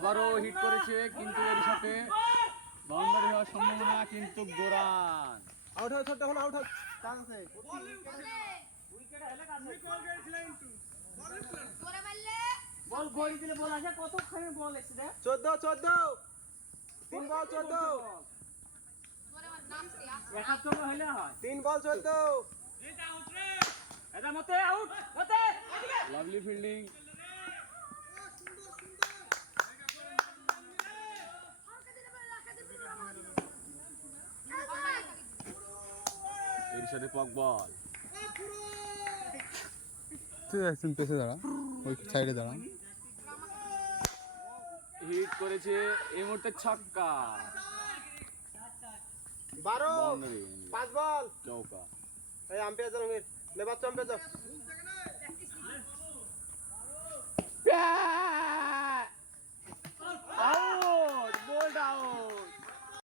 আবারও হিট করেছে, কিন্তু এর সাথে বাউন্ডারি হওয়ার সম্ভাবনা, কিন্তু গোরান আউট হচ্ছে, তখন আউট হচ্ছে, চান্স আছে। বল গড়ি দিলে বল আসে, কতখানি বল এসে 14 3 বল 14 একার জন্য হইলে হয় 3 বল 14 এটা মতে আউট মতে লাভলি ফিল্ডিং। এর সাথে পক বল, তুই একজন পেছে দাঁড়া, ওই সাইডে দাঁড়া। হিট করেছে এই মুহূর্তে ছক্কা, 12 বাউন্ডারি 5 বল। চৌকা। এই আম্পায়ার জানো লে বাচ্চা আম্পায়ার যাও। প্যাচ